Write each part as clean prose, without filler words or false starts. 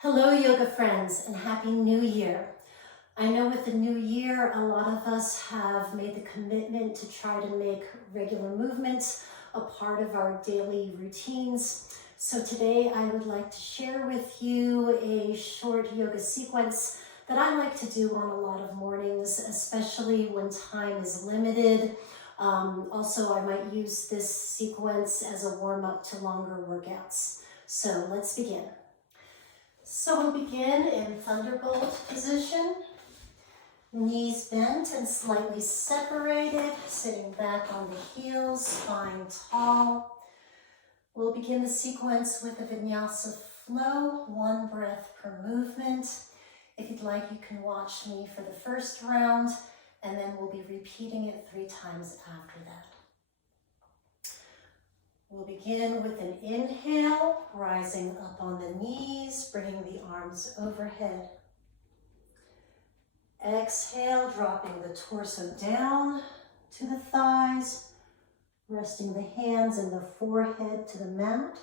Hello, yoga friends, and Happy New Year. I know with the new year, a lot of us have made the commitment to try to make regular movements a part of our daily routines. So today I would like to share with you a short yoga sequence that I like to do on a lot of mornings, especially when time is limited. Also, I might use this sequence as a warm-up to longer workouts. So let's begin. So we'll begin in Thunderbolt position. Knees bent and slightly separated, sitting back on the heels, spine tall. We'll begin the sequence with a vinyasa flow, 1 breath per movement. If you'd like, you can watch me for the first round, and then we'll be repeating it 3 times after that. We'll begin with an inhale, rising up on the knees, bringing the arms overhead. Exhale, dropping the torso down to the thighs, resting the hands and the forehead to the mat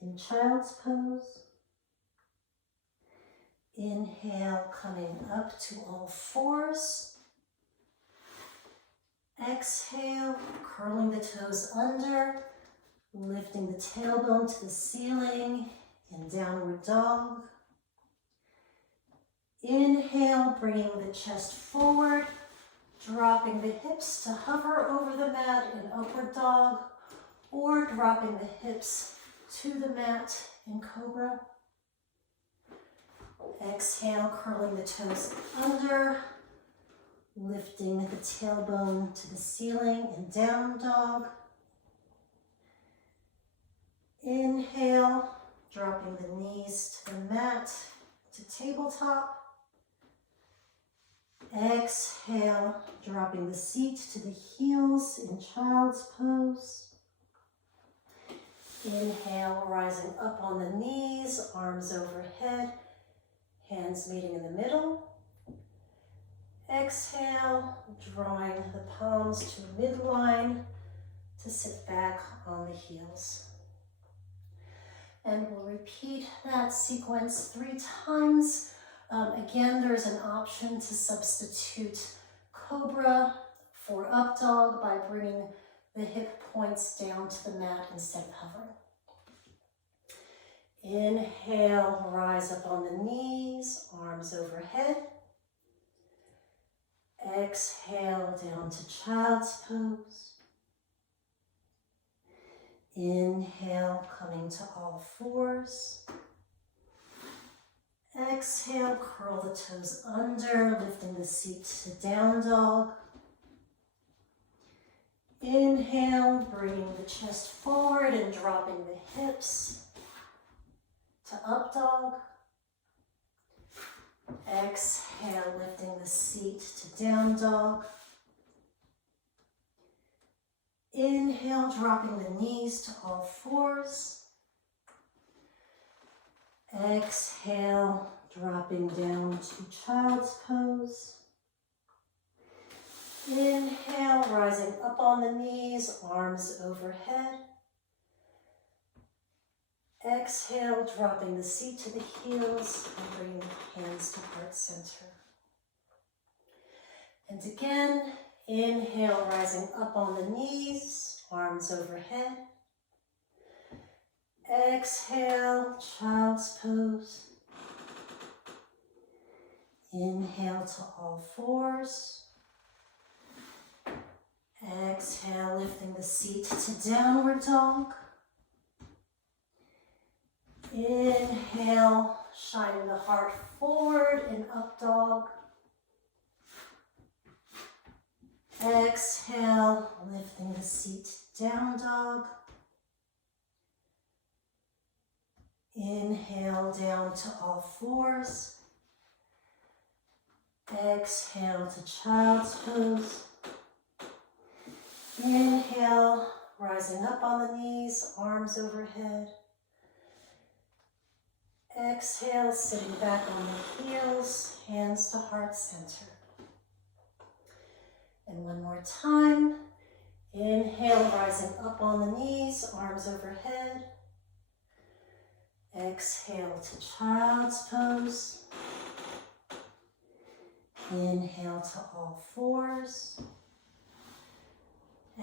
in child's pose. Inhale, coming up to all fours. Exhale, curling the toes under, lifting the tailbone to the ceiling in downward dog. Inhale, bringing the chest forward, dropping the hips to hover over the mat in upward dog, or dropping the hips to the mat in cobra. Exhale, curling the toes under, lifting the tailbone to the ceiling in down dog. Inhale, dropping the knees to the mat, to tabletop. Exhale, dropping the seat to the heels in child's pose. Inhale, rising up on the knees, arms overhead, hands meeting in the middle. Exhale, drawing the palms to midline to sit back on the heels. And we'll repeat that sequence 3 times. Again, there's an option to substitute cobra for up dog by bringing the hip points down to the mat instead of hovering. Inhale, rise up on the knees, arms overhead. Exhale, down to child's pose. Inhale, coming to all fours. Exhale, curl the toes under, lifting the seat to down dog. Inhale, bringing the chest forward and dropping the hips to up dog. Exhale, lifting the seat to down dog. Inhale, dropping the knees to all fours. Exhale, dropping down to child's pose. Inhale, rising up on the knees, arms overhead. Exhale, dropping the seat to the heels and bringing the hands to heart center. And again, inhale, rising up on the knees, arms overhead. Exhale, child's pose. Inhale to all fours. Exhale, lifting the seat to downward dog. Inhale, shining the heart forward in up dog. Exhale, lifting the seat down dog. Inhale, down to all fours. Exhale to child's pose. Inhale, rising up on the knees, arms overhead. Exhale, sitting back on the heels, hands to heart center. And one more time. Inhale, rising up on the knees, arms overhead. Exhale to child's pose. Inhale to all fours.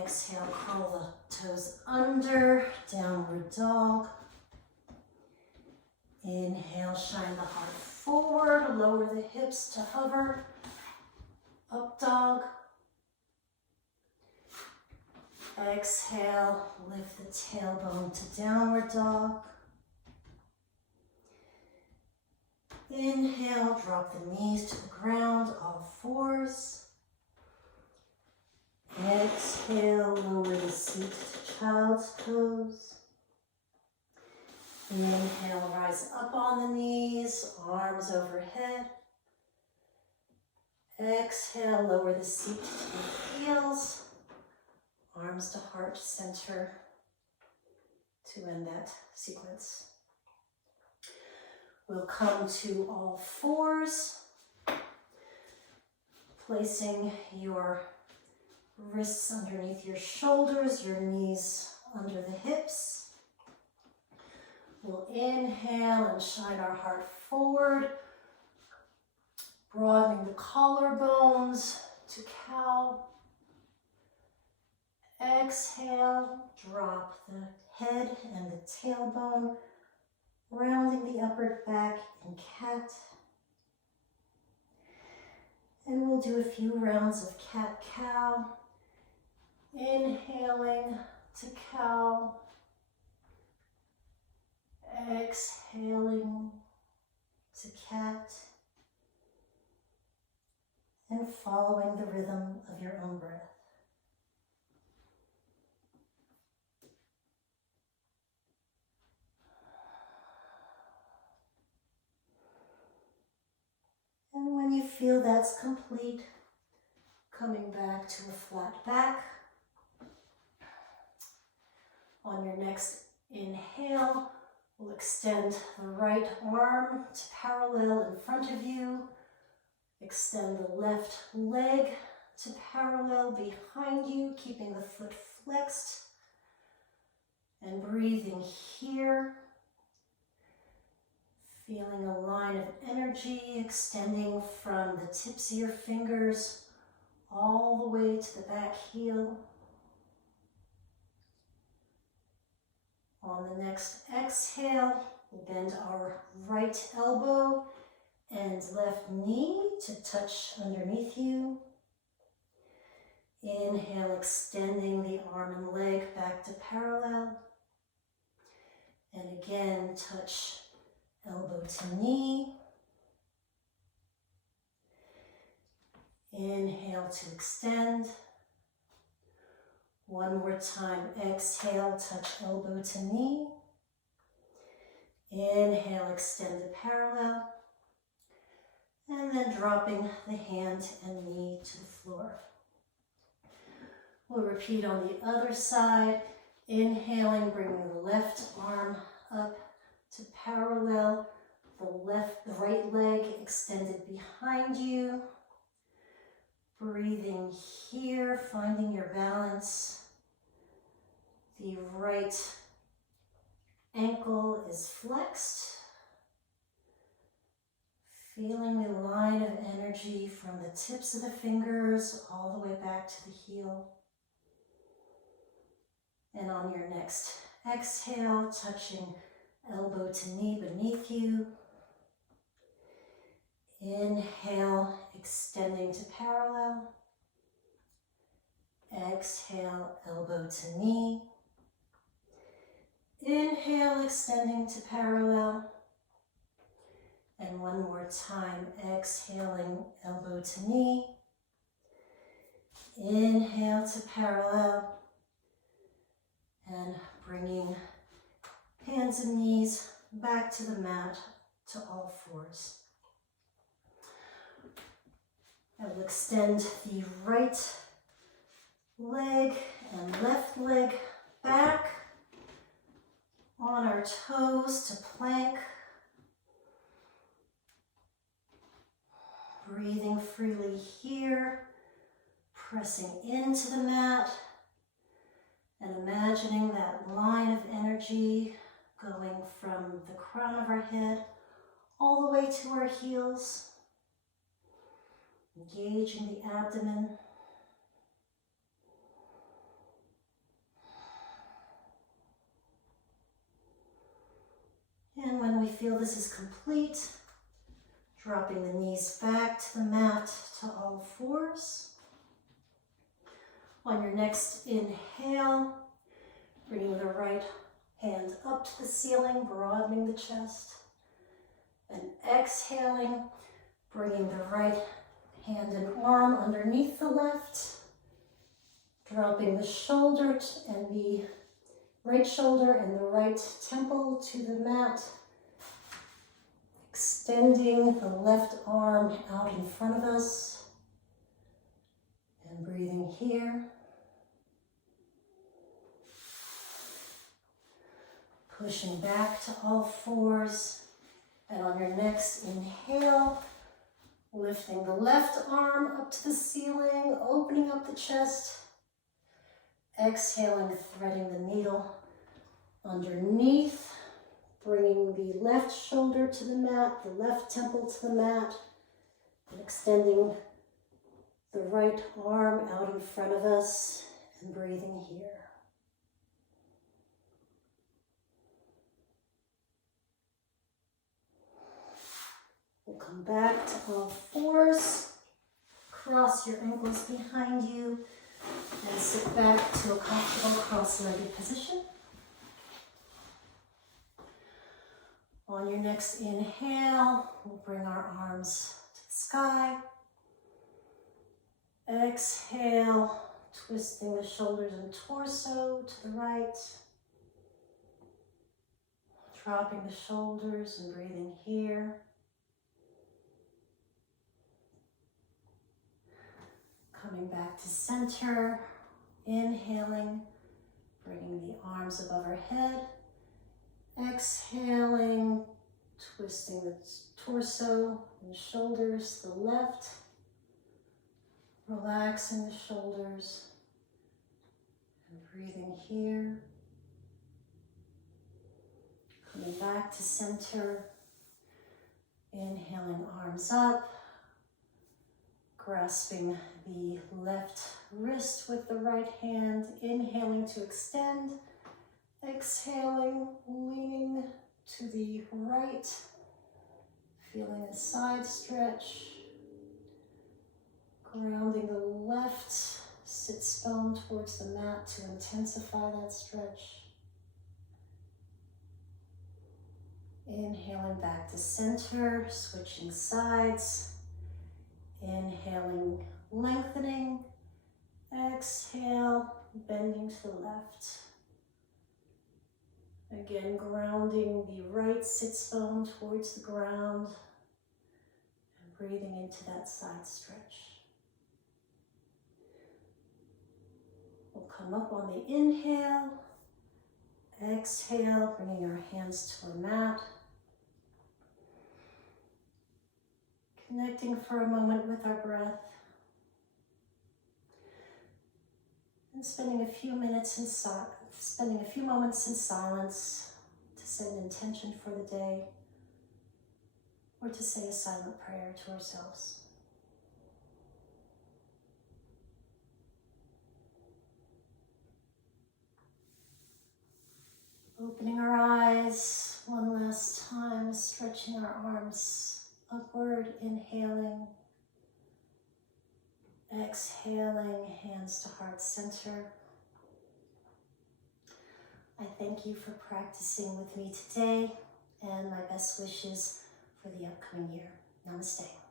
Exhale, curl the toes under, downward dog. Inhale, shine the heart forward, lower the hips to hover. Up dog. Exhale, lift the tailbone to downward dog. Inhale, drop the knees to the ground, all fours. Exhale, lower the seat to child's pose. Inhale, rise up on the knees, arms overhead. Exhale, lower the seat to the heels, arms to heart center to end that sequence. We'll come to all fours, placing your wrists underneath your shoulders, your knees under the hips. We'll inhale and shine our heart forward, broadening the collarbones to cow. Exhale, drop the head and the tailbone, rounding the upper back in cat. And we'll do a few rounds of cat-cow. Inhaling to cow. Exhaling to cat. And following the rhythm of your own breath. And when you feel that's complete, coming back to a flat back. On your next inhale, we'll extend the right arm to parallel in front of you. Extend the left leg to parallel behind you, keeping the foot flexed. And breathing here. Feeling a line of energy extending from the tips of your fingers all the way to the back heel. On the next exhale, we'll bend our right elbow and left knee to touch underneath you. Inhale, extending the arm and leg back to parallel. And again, touch elbow to knee. Inhale to extend. One more time, exhale, touch elbow to knee. Inhale, extend to parallel. And then dropping the hand and knee to the floor. We'll repeat on the other side. Inhaling, bringing the left arm up to parallel. The right leg extended behind you. Breathing here, finding your balance. The right ankle is flexed. Feeling the line of energy from the tips of the fingers all the way back to the heel. And on your next exhale, touching elbow to knee beneath you. Inhale, extending to parallel. Exhale, elbow to knee. Inhale, extending to parallel. And one more time, exhaling, elbow to knee. Inhale to parallel. And bringing hands and knees back to the mat to all fours. I will extend the right leg and left leg back on our toes to plank. Breathing freely here, pressing into the mat and imagining that line of energy going from the crown of our head all the way to our heels, engaging the abdomen. And when we feel this is complete, dropping the knees back to the mat to all fours. On your next inhale, bringing the right hand up to the ceiling, broadening the chest. And exhaling, bringing the right hand and arm underneath the left, dropping the shoulder and the right shoulder and the right temple to the mat, extending the left arm out in front of us, and breathing here. Pushing back to all fours, and on your next inhale, lifting the left arm up to the ceiling, opening up the chest. Exhaling, threading the needle underneath, bringing the left shoulder to the mat, the left temple to the mat, and extending the right arm out in front of us, and breathing here. We'll come back to all fours, cross your ankles behind you, and sit back to a comfortable cross-legged position. On your next inhale, we'll bring our arms to the sky. Exhale, twisting the shoulders and torso to the right. Dropping the shoulders and breathing here. Coming back to center, inhaling, bringing the arms above our head. Exhaling, twisting the torso and shoulders to the left. Relaxing the shoulders and breathing here. Coming back to center, inhaling, arms up. Grasping the left wrist with the right hand, inhaling to extend, exhaling, leaning to the right, feeling a side stretch, grounding the left sits bone towards the mat to intensify that stretch. Inhaling back to center, switching sides. Inhaling, lengthening. Exhale, bending to the left. Again, grounding the right sits bone towards the ground and breathing into that side stretch. We'll come up on the inhale. Exhale, bringing our hands to our mat. Connecting for a moment with our breath. And spending a few moments in silence to set an intention for the day or to say a silent prayer to ourselves. Opening our eyes one last time, stretching our arms upward, inhaling, exhaling, hands to heart center. I thank you for practicing with me today, and my best wishes for the upcoming year. Namaste.